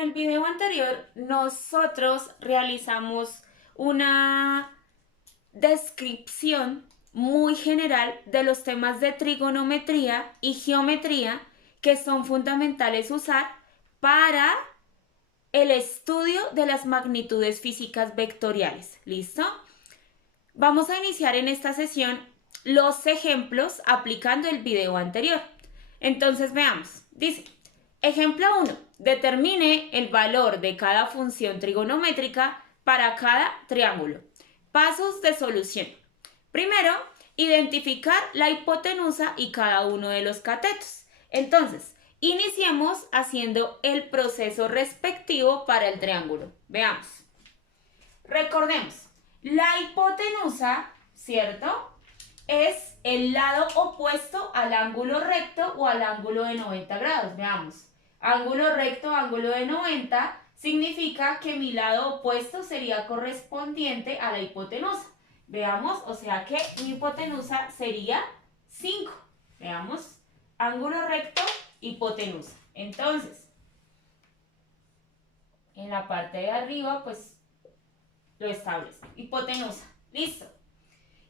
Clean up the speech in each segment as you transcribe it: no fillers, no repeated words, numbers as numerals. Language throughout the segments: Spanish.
En el video anterior nosotros realizamos una descripción muy general de los temas de trigonometría y geometría que son fundamentales usar para el estudio de las magnitudes físicas vectoriales. ¿Listo? Vamos a iniciar en esta sesión los ejemplos aplicando el video anterior. Entonces veamos. Dice, ejemplo 1. Determine el valor de cada función trigonométrica para cada triángulo. Pasos de solución. Primero, identificar la hipotenusa y cada uno de los catetos. Entonces, iniciemos haciendo el proceso respectivo para el triángulo. Veamos. Recordemos, la hipotenusa, ¿cierto? Es el lado opuesto al ángulo recto o al ángulo de 90 grados. Veamos. Ángulo recto, ángulo de 90, significa que mi lado opuesto sería correspondiente a la hipotenusa. Veamos, o sea que mi hipotenusa sería 5. Veamos, ángulo recto, hipotenusa. Entonces, en la parte de arriba, pues, lo establezco. Hipotenusa. Listo.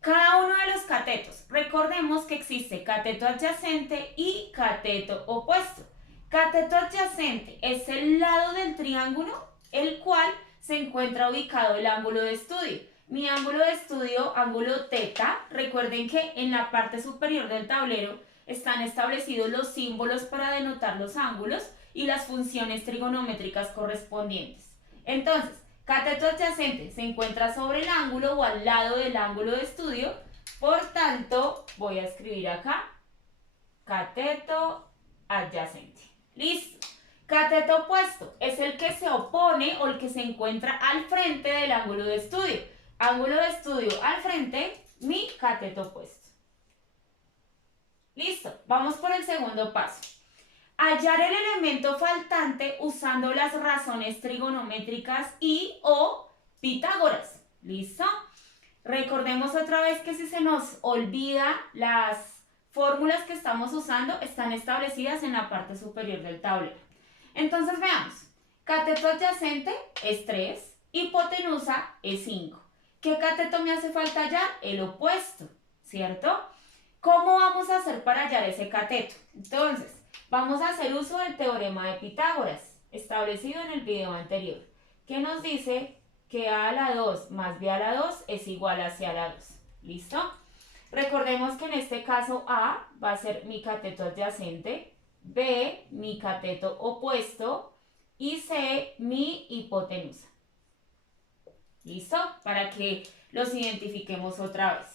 Cada uno de los catetos. Recordemos que existe cateto adyacente y cateto opuesto. Cateto adyacente es el lado del triángulo, el cual se encuentra ubicado el ángulo de estudio. Mi ángulo de estudio, ángulo teta, recuerden que en la parte superior del tablero están establecidos los símbolos para denotar los ángulos y las funciones trigonométricas correspondientes. Entonces, cateto adyacente se encuentra sobre el ángulo o al lado del ángulo de estudio, por tanto, voy a escribir acá, cateto adyacente. Listo. Cateto opuesto es el que se opone o el que se encuentra al frente del ángulo de estudio. Ángulo de estudio al frente, mi cateto opuesto. Listo. Vamos por el segundo paso. Hallar el elemento faltante usando las razones trigonométricas y o Pitágoras. ¿Listo? Recordemos otra vez que si se nos olvida, las fórmulas que estamos usando están establecidas en la parte superior del tablero. Entonces veamos. Cateto adyacente es 3, hipotenusa es 5. ¿Qué cateto me hace falta hallar? El opuesto, ¿cierto? ¿Cómo vamos a hacer para hallar ese cateto? Entonces, vamos a hacer uso del teorema de Pitágoras, establecido en el video anterior, que nos dice que a la 2 más b a la 2 es igual a c a la 2. ¿Listo? Recordemos que en este caso A va a ser mi cateto adyacente, B mi cateto opuesto y C mi hipotenusa. ¿Listo? Para que los identifiquemos otra vez.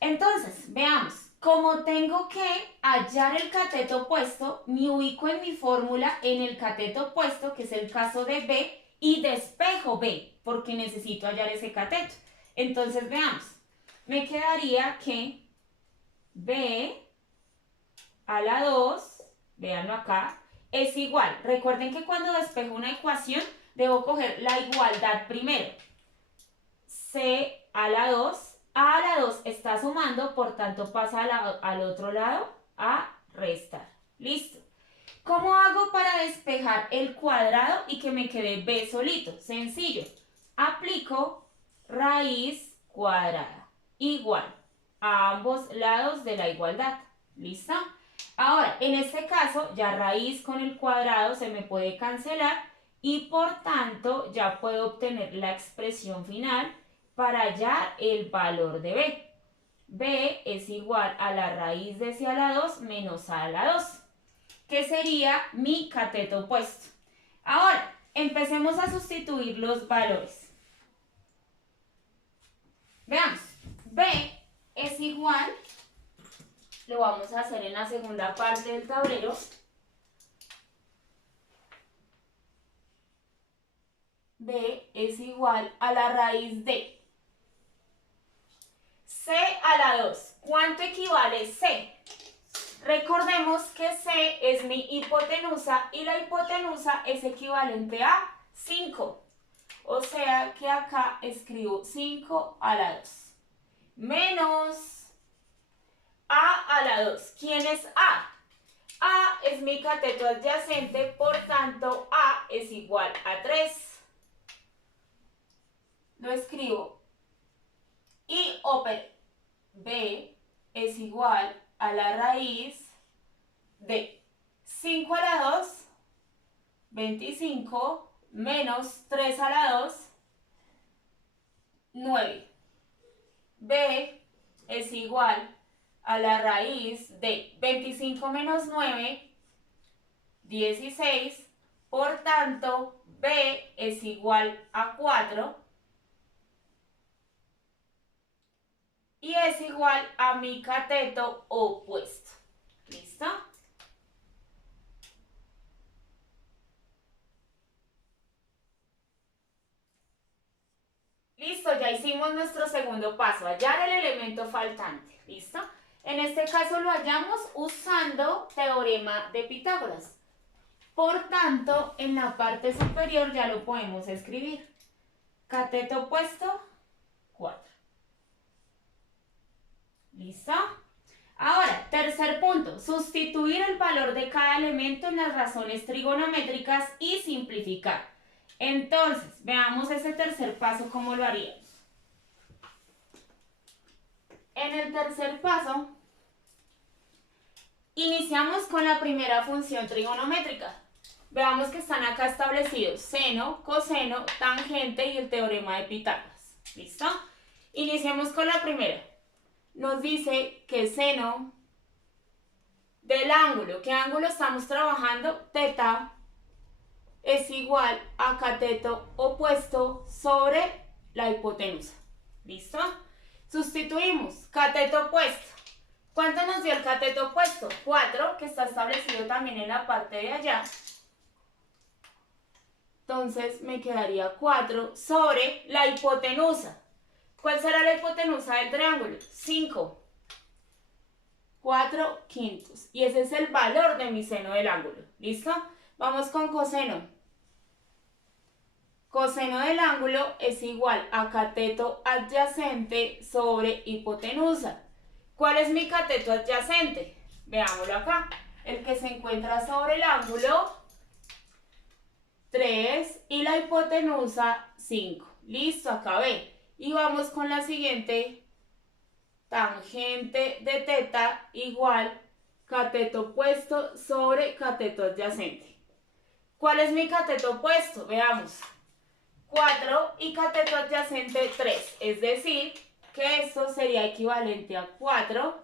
Entonces, veamos. Como tengo que hallar el cateto opuesto, me ubico en mi fórmula en el cateto opuesto, que es el caso de B, y despejo B, porque necesito hallar ese cateto. Entonces, veamos. Me quedaría que B a la 2, véanlo acá, es igual. Recuerden que cuando despejo una ecuación, debo coger la igualdad primero. C a la 2. A la 2 está sumando, por tanto pasa al otro lado a restar. Listo. ¿Cómo hago para despejar el cuadrado y que me quede b solito? Sencillo. Aplico raíz cuadrada igual a ambos lados de la igualdad. ¿Listo? Ahora, en este caso, ya raíz con el cuadrado se me puede cancelar y por tanto ya puedo obtener la expresión final para hallar el valor de b. b es igual a la raíz de c a la 2 menos a la 2, que sería mi cateto opuesto. Ahora, empecemos a sustituir los valores. Veamos, b es igual, lo vamos a hacer en la segunda parte del tablero. b es igual a la raíz de c a la 2. ¿Cuánto equivale c? Recordemos que c es mi hipotenusa y la hipotenusa es equivalente a 5. O sea que acá escribo 5 a la 2. Menos a la 2. ¿Quién es a? A es mi cateto adyacente, por tanto A es igual a 3. Lo escribo. Y ópera. B es igual a la raíz de 5 a la 2, 25, menos 3 a la 2, 9. B es igual a la raíz de 25 menos 9, 16. Por tanto, B es igual a 4. Y es igual a mi cateto opuesto. ¿Listo? Listo, ya hicimos nuestro segundo paso, hallar el elemento faltante. ¿Listo? En este caso lo hallamos usando teorema de Pitágoras. Por tanto, en la parte superior ya lo podemos escribir. Cateto opuesto, 4. ¿Listo? Ahora, tercer punto, sustituir el valor de cada elemento en las razones trigonométricas y simplificar. Entonces, veamos ese tercer paso, ¿cómo lo haríamos? En el tercer paso, iniciamos con la primera función trigonométrica. Veamos que están acá establecidos seno, coseno, tangente y el teorema de Pitágoras. ¿Listo? Iniciemos con la primera. Nos dice que seno del ángulo, ¿qué ángulo estamos trabajando? Teta es igual a cateto opuesto sobre la hipotenusa. ¿Listo? Sustituimos cateto opuesto. ¿Cuánto nos dio el cateto opuesto? 4, que está establecido también en la parte de allá. Entonces me quedaría 4 sobre la hipotenusa. ¿Cuál será la hipotenusa del triángulo? 5. 4 quintos. Y ese es el valor de mi seno del ángulo. ¿Listo? Vamos con coseno. Coseno del ángulo es igual a cateto adyacente sobre hipotenusa. ¿Cuál es mi cateto adyacente? Veámoslo acá. El que se encuentra sobre el ángulo, 3, y la hipotenusa, 5. Listo, acabé. Y vamos con la siguiente. Tangente de teta igual cateto opuesto sobre cateto adyacente. ¿Cuál es mi cateto opuesto? Veamos. 4 y cateto adyacente 3. Es decir, que esto sería equivalente a 4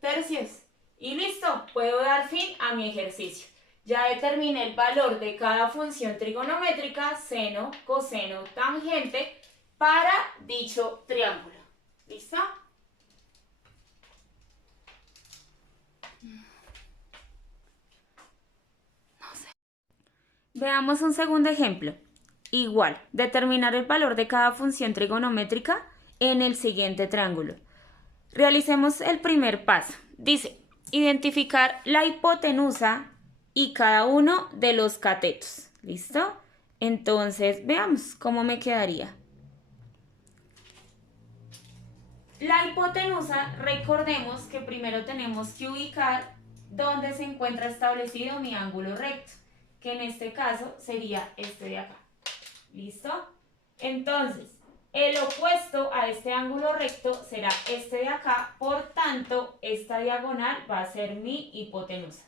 tercios. Y listo, puedo dar fin a mi ejercicio. Ya determiné el valor de cada función trigonométrica, seno, coseno, tangente, para dicho triángulo. ¿Listo? Veamos un segundo ejemplo. Igual, determinar el valor de cada función trigonométrica en el siguiente triángulo. Realicemos el primer paso. Dice, identificar la hipotenusa y cada uno de los catetos. ¿Listo? Entonces, veamos cómo me quedaría. La hipotenusa, recordemos que primero tenemos que ubicar dónde se encuentra establecido mi ángulo recto, que en este caso sería este de acá. ¿Listo? Entonces, el opuesto a este ángulo recto será este de acá, por tanto, esta diagonal va a ser mi hipotenusa.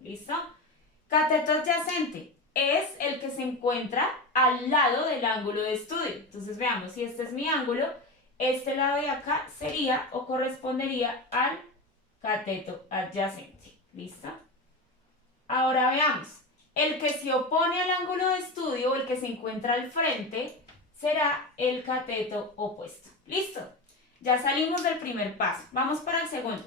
¿Listo? Cateto adyacente es el que se encuentra al lado del ángulo de estudio. Entonces, veamos, si este es mi ángulo, este lado de acá sería o correspondería al cateto adyacente. ¿Listo? Ahora veamos. El que se opone al ángulo de estudio, o el que se encuentra al frente, será el cateto opuesto. ¿Listo? Ya salimos del primer paso. Vamos para el segundo.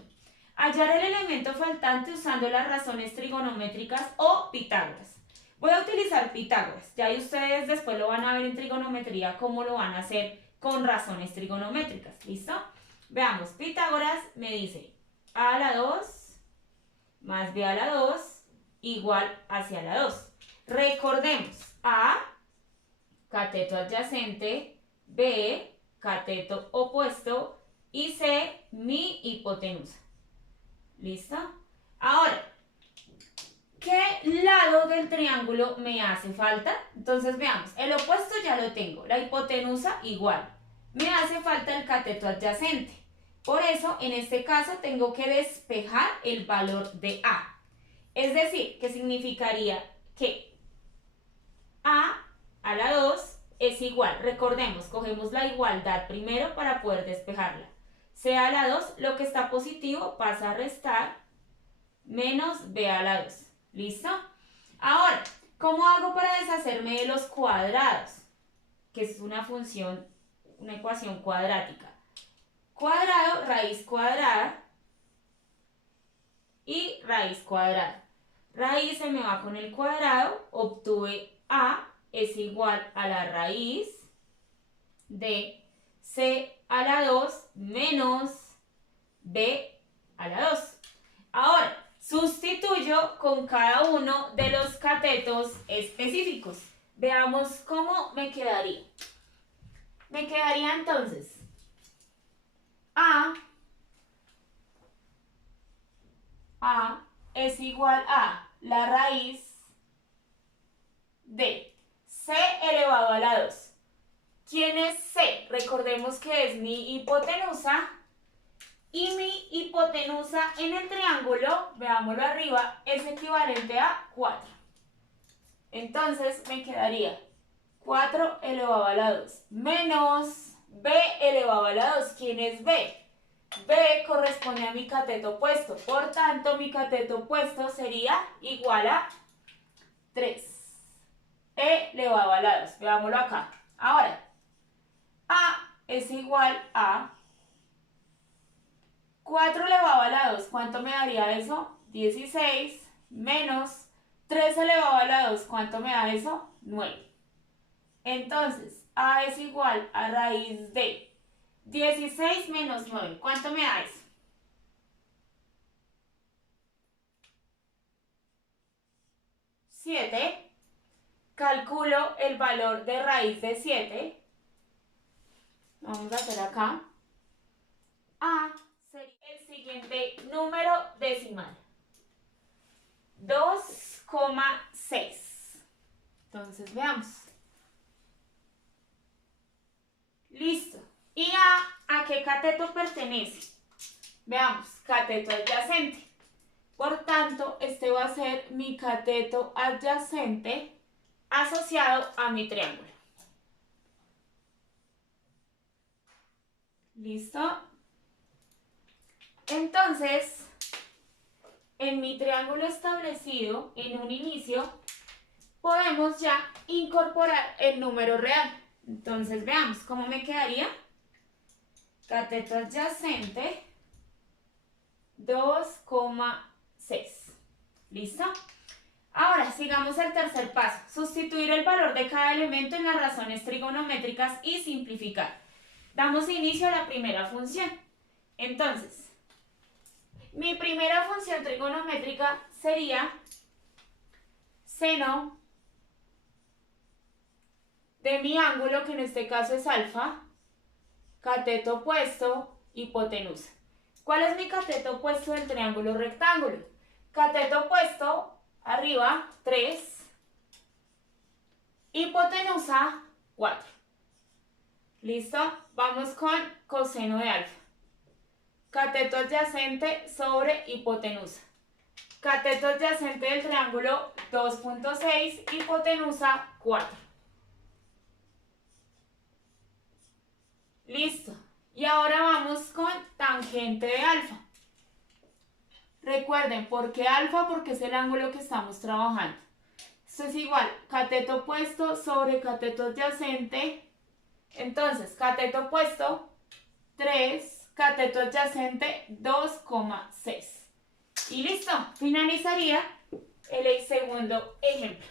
Hallar el elemento faltante usando las razones trigonométricas o Pitágoras. Voy a utilizar Pitágoras. Ya ustedes después lo van a ver en trigonometría cómo lo van a hacer con razones trigonométricas. ¿Listo? Veamos. Pitágoras me dice a a la 2 más b a la 2 igual hacia la 2. Recordemos, A, cateto adyacente, B, cateto opuesto y C, mi hipotenusa. ¿Listo? Ahora, ¿qué lado del triángulo me hace falta? Entonces veamos, el opuesto ya lo tengo, la hipotenusa igual. Me hace falta el cateto adyacente. Por eso, en este caso, tengo que despejar el valor de A. Es decir, que significaría que A a la 2 es igual. Recordemos, cogemos la igualdad primero para poder despejarla. C a la 2, lo que está positivo pasa a restar menos B a la 2. ¿Listo? Ahora, ¿cómo hago para deshacerme de los cuadrados? Que es una función, una ecuación cuadrática. Cuadrado, raíz cuadrada y raíz cuadrada. Raíz se me va con el cuadrado, obtuve A es igual a la raíz de C a la 2 menos B a la 2. Ahora, sustituyo con cada uno de los catetos específicos. Veamos cómo me quedaría. Me quedaría entonces A es igual a la raíz de C elevado a la 2. ¿Quién es C? Recordemos que es mi hipotenusa. Y mi hipotenusa en el triángulo, veámoslo arriba, es equivalente a 4. Entonces me quedaría 4 elevado a la 2 menos B elevado a la 2. ¿Quién es B? B corresponde a mi cateto opuesto. Por tanto, mi cateto opuesto sería igual a 3. E elevado a la 2. Veámoslo acá. Ahora, A es igual a 4 elevado a la 2, ¿cuánto me daría eso? 16 menos 3 elevado a la 2, ¿cuánto me da eso? 9. Entonces, A es igual a raíz de 16 menos 9, ¿cuánto me da eso? 7. Calculo el valor de raíz de 7. Vamos a hacer acá. A sería el siguiente número decimal. 2,6. Entonces veamos. Listo. ¿Y a qué cateto pertenece? Veamos, cateto adyacente. Por tanto, este va a ser mi cateto adyacente asociado a mi triángulo. ¿Listo? Entonces, en mi triángulo establecido en un inicio, podemos ya incorporar el número real. Entonces, veamos cómo me quedaría. Cateto adyacente 2,6. ¿Listo? Ahora, sigamos al tercer paso. Sustituir el valor de cada elemento en las razones trigonométricas y simplificar. Damos inicio a la primera función. Entonces, mi primera función trigonométrica sería seno de mi ángulo, que en este caso es alfa, cateto opuesto, hipotenusa. ¿Cuál es mi cateto opuesto del triángulo rectángulo? Cateto opuesto, arriba, 3, hipotenusa, 4. ¿Listo? Vamos con coseno de alfa. Cateto adyacente sobre hipotenusa. Cateto adyacente del triángulo 2,6, hipotenusa 4. Listo. Y ahora vamos con tangente de alfa. Recuerden, ¿por qué alfa? Porque es el ángulo que estamos trabajando. Esto es igual, cateto opuesto sobre cateto adyacente. Entonces, cateto opuesto 3, cateto adyacente 2,6. Y listo, finalizaría el segundo ejemplo.